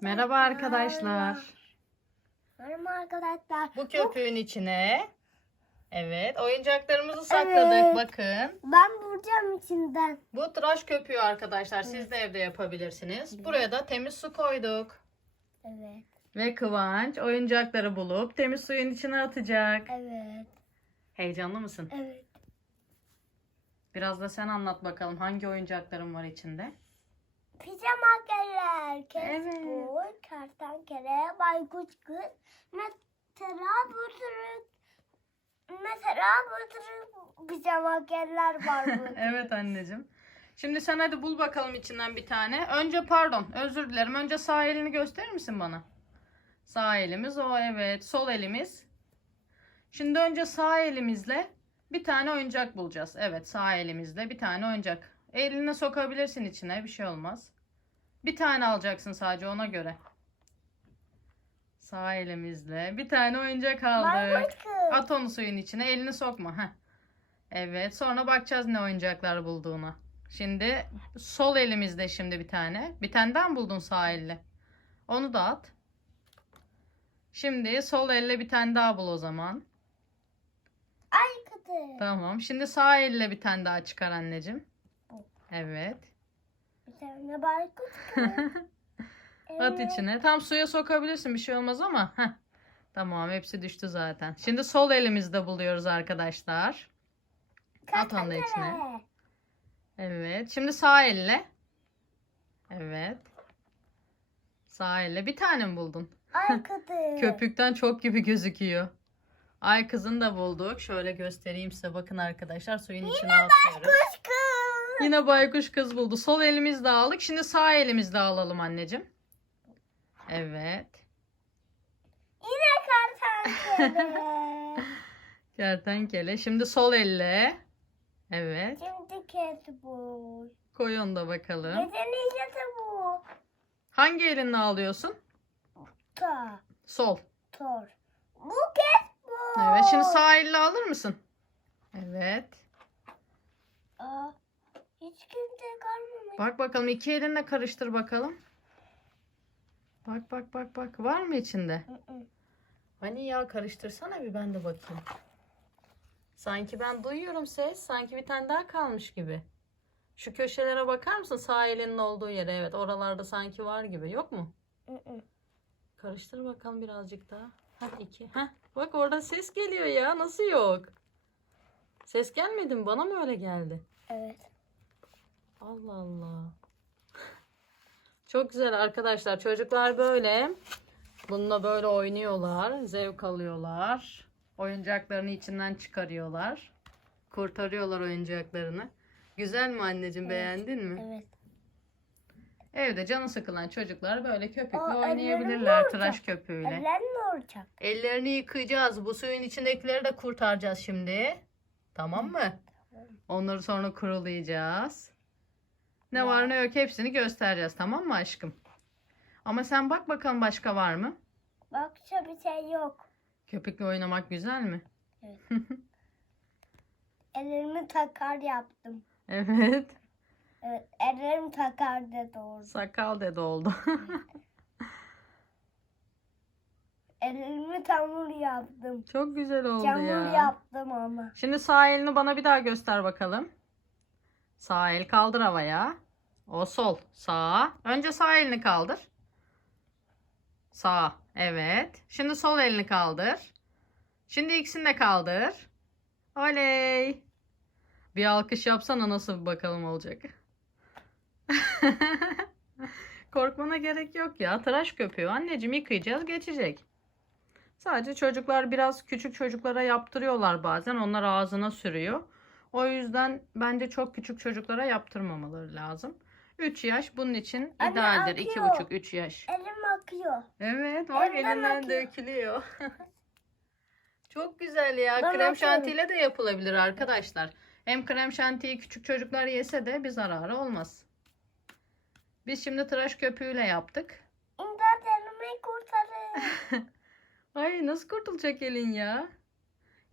Merhaba arkadaşlar. Merhaba arkadaşlar. Bu köpüğün içine evet oyuncaklarımızı sakladık. Evet. Bakın. Ben vuracağım içinden. Bu tıraş köpüğü arkadaşlar. Siz de evde yapabilirsiniz. Buraya da temiz su koyduk. Evet. Ve Kıvanç oyuncakları bulup temiz suyun içine atacak. Evet. Heyecanlı mısın? Evet. Biraz da sen anlat bakalım hangi oyuncakların var içinde? Pijama keller, Evet. kesbur, kertenkele, baykuş kız. Mesela bu tür mesela bu tür pijama keller var burada. evet anneciğim. Şimdi sen hadi bul bakalım içinden bir tane. Önce pardon özür dilerim. Önce sağ elini gösterir misin bana? Sağ elimiz o evet. Sol elimiz. Şimdi önce sağ elimizle bir tane oyuncak bulacağız. Evet sağ elimizle bir tane oyuncak. Eline sokabilirsin içine bir şey olmaz. Bir tane alacaksın sadece ona göre. Sağ elimizle bir tane oyuncak aldık. At onu suyun içine elini sokma. Heh. Evet sonra bakacağız ne oyuncaklar bulduğuna. Şimdi sol elimizde şimdi bir tane. Bir tane daha mı buldun sağ elle? Onu da at. Şimdi sol elle bir tane daha bul o zaman. Ay kızı. Tamam. Şimdi sağ elle bir tane daha çıkar anneciğim. Evet. Baykuş kız. At içine. Tam suya sokabilirsin bir şey olmaz ama. Heh. Tamam hepsi düştü zaten. Şimdi sol elimizde buluyoruz arkadaşlar. At onu da içine. Evet. Şimdi sağ elle. Evet. Sağ elle. Bir tane mi buldun? Ay kızı. Köpükten çok gibi gözüküyor. Ay kızını da bulduk. Şöyle göstereyim size. Bakın arkadaşlar suyun içine atıyoruz. Baykuş kız. Yine baykuş kız buldu. Sol elimizle aldık. Şimdi sağ elimizle alalım anneciğim. Evet. Yine kertenkele. Kertenkele. Şimdi sol elle. Evet. Şimdi kesbur. Koy onu da bakalım. Yeteneği bu. Hangi elinle alıyorsun? Ta. Sol. Tor. Bu kesbur. Evet. Şimdi sağ elle alır mısın? Evet. Aa, hiç kimse kalmamış. Bak bakalım iki elinle karıştır bakalım. Bak bak bak bak. Var mı içinde? Hani ya karıştırsana bir ben de bakayım. Sanki ben duyuyorum ses. Sanki bir tane daha kalmış gibi. Şu köşelere bakar mısın? Sağ elinin olduğu yere. Evet oralarda sanki var gibi. Yok mu? Karıştır bakalım birazcık daha. Hah iki. Hah bak orada ses geliyor ya. Nasıl yok? Ses gelmedi mi? Bana mı öyle geldi? Evet. Allah Allah. Çok güzel arkadaşlar. Çocuklar böyle. Bununla böyle oynuyorlar. Zevk alıyorlar. Oyuncaklarını içinden çıkarıyorlar. Kurtarıyorlar oyuncaklarını. Güzel mi anneciğim Evet. beğendin mi? Evet. Evde canı sıkılan çocuklar böyle köpükle Aa, oynayabilirler tıraş köpüğüyle. Eller ne olacak? Ellerini yıkayacağız. Bu suyun içindekileri de kurtaracağız şimdi. Tamam mı? Onları sonra kurulayacağız. Ne var ne yok hepsini göstereceğiz tamam mı aşkım? Ama sen bak bakalım başka var mı? Bakça bir şey yok. Köpükle oynamak güzel mi? Ellerimi takar yaptım. Evet. Evet, ellerim takar da doğru. Sakal dede oldu. Ellerimi tamur yaptım. Çok güzel oldu Çamur ya. yaptım ama. Şimdi sağ elini bana bir daha göster bakalım. Sağ el kaldır havaya. O sol. Sağ. Önce sağ elini kaldır. Sağ. Evet. Şimdi sol elini kaldır. Şimdi ikisini de kaldır. Oley. Bir alkış yapsana nasıl bakalım olacak. Korkmana gerek yok ya. Tıraş köpüğü. Anneciğim yıkayacağız geçecek. Sadece çocuklar biraz küçük çocuklara yaptırıyorlar bazen. Onlar ağzına sürüyor. O yüzden bence çok küçük çocuklara yaptırmamaları lazım. 3 yaş bunun için Anne, idealdir. akıyor. 2,5-3 yaş. Elim akıyor. Evet bak Elimden elinden akıyor. dökülüyor. Çok güzel ya. Ben krem şantiyle de yapılabilir arkadaşlar. Hem krem şantiyi küçük çocuklar yese de bir zararı olmaz. Biz şimdi tıraş köpüğüyle yaptık. İmdat elimi kurtarın. Ay nasıl kurtulacak elin ya?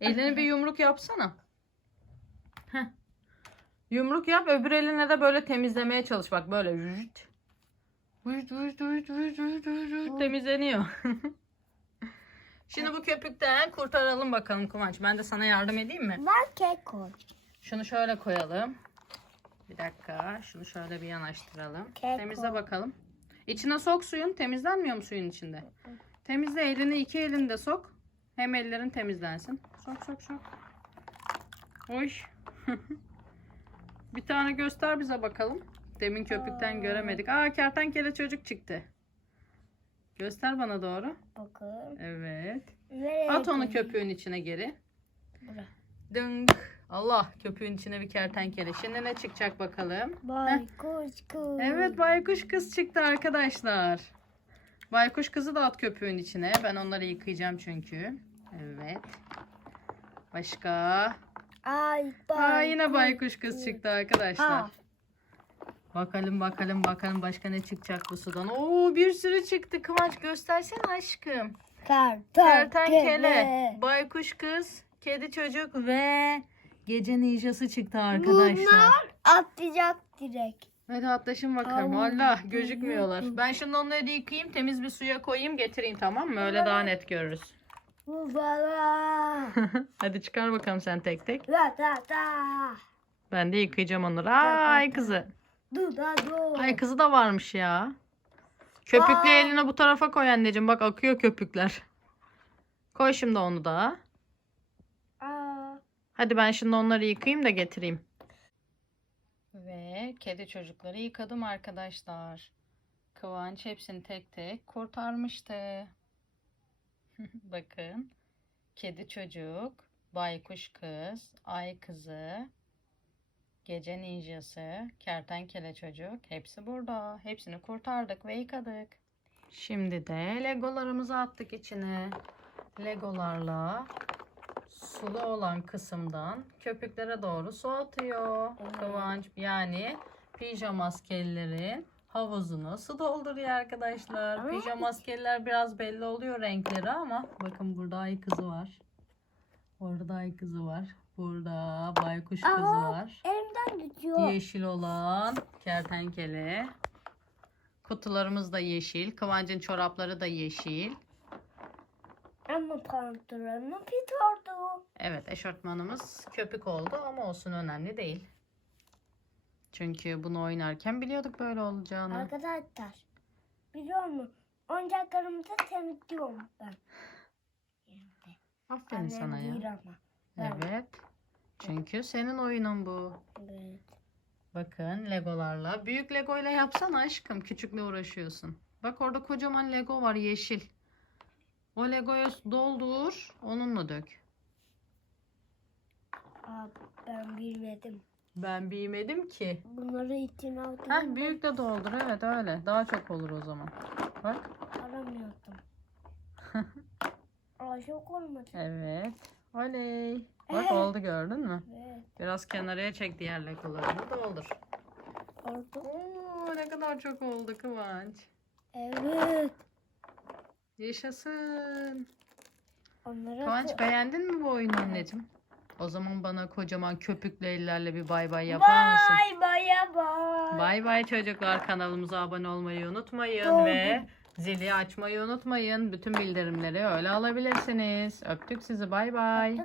Eline bir yumruk yapsana. Heh. Yumruk yap öbür eline de böyle temizlemeye çalış bak böyle. Vücut. Vücut, vücut, vücut, vücut, vücut, temizleniyor. Şimdi bu köpükten kurtaralım bakalım Kıvanç. Ben de sana yardım edeyim mi? Ben kek koy. Şunu şöyle koyalım. Bir dakika. Şunu şöyle bir yanaştıralım. Kek Temizle koy. bakalım. İçine sok suyun. Temizlenmiyor mu suyun içinde? Temizle elini iki elini de sok. Hem ellerin temizlensin. Sok sok sok. Oy. bir tane göster bize bakalım. Demin köpükten göremedik. Aa kertenkele çocuk çıktı. Göster bana doğru. Bakın. Evet. Nereye At onu köpüğün içine geri. Buraya. Dınk. Allah köpüğün içine bir kertenkele. Şimdi ne çıkacak bakalım. Baykuş kuş. Evet baykuş kız çıktı arkadaşlar. Baykuş kızı da at köpüğün içine. Ben onları yıkayacağım çünkü. Evet. Başka. Ay Aa, yine baykuş baykuş kız çıktı arkadaşlar. Ha. Bakalım bakalım bakalım başka ne çıkacak bu sudan. Oo bir sürü çıktı. Kıvanç göstersene aşkım. Kertenkele. Baykuş kız, kedi çocuk ve gece ninjası çıktı arkadaşlar. Bunlar atlayacak direkt. Hadi atlaşın bakalım. Allah gözükmüyorlar. Ben şimdi onları yıkayayım, temiz bir suya koyayım, getireyim tamam mı? Öyle daha net görürüz. Hadi çıkar bakalım sen tek tek. La ta ta. Ben de yıkayacağım onları. Ay kızı. Du da du. Ay kızı da varmış ya. Köpüklü Aa. elini bu tarafa koy anneciğim. Bak akıyor köpükler. Koy şimdi onu da. Aa. Hadi ben şimdi onları yıkayayım da getireyim. Ve kedi çocukları yıkadım arkadaşlar. Kıvanç hepsini tek tek kurtarmıştı. Bakın. Kedi çocuk, baykuş kız, ay kızı, gece ninjası, kertenkele çocuk hepsi burada. Hepsini kurtardık ve yıkadık. Şimdi de legolarımızı attık içine. Legolarla sulu olan kısımdan köpüklere doğru su atıyor. Kıvanç yani pijama askerilerin havuzunu su dolduruyor arkadaşlar. Pijama askeriler biraz belli oluyor renkleri ama bakın burada ay kızı var. Orada ay kızı var. Burada baykuş kızı Aa. var. Elimden tutuyor. Yeşil olan kertenkele. Kutularımız da yeşil. Kıvancın çorapları da yeşil. Ama pantolonu pit oldu. Evet eşortmanımız köpük oldu ama olsun önemli değil. Çünkü bunu oynarken biliyorduk böyle olacağını. Arkadaşlar. Biliyor musun? Oyuncaklarımızı temizliyorum ben. Aferin Annem sana ya. değil ama. ben. Evet. Çünkü senin oyunun bu. Evet. Bakın legolarla. Büyük lego ile yapsana aşkım. Küçükle uğraşıyorsun. Bak orada kocaman lego var yeşil. O legoyu doldur. Onunla dök. Aa, ben bilmedim. Ben bilmedim ki. Bunları içine aldım. Heh büyük de doldur. Evet öyle. Daha çok olur o zaman. Bak. Aramıyordum. Aa çok olmadı. Evet. Oley. Bak Ee? oldu gördün mü? Evet. Biraz kenarıya çek diğer legolarını doldur. Oldu. Oo, ne kadar çok oldu Kıvanç. Evet. Yaşasın. Onlara Kıvanç beğendin mi bu oyunu anneciğim? O zaman bana kocaman köpüklü ellerle bir bay bay yapar mısın? Bay bay bay. Bay bay çocuklar kanalımıza abone olmayı unutmayın Doğru. ve zili açmayı unutmayın. Bütün bildirimleri öyle alabilirsiniz. Öptük sizi bay bay.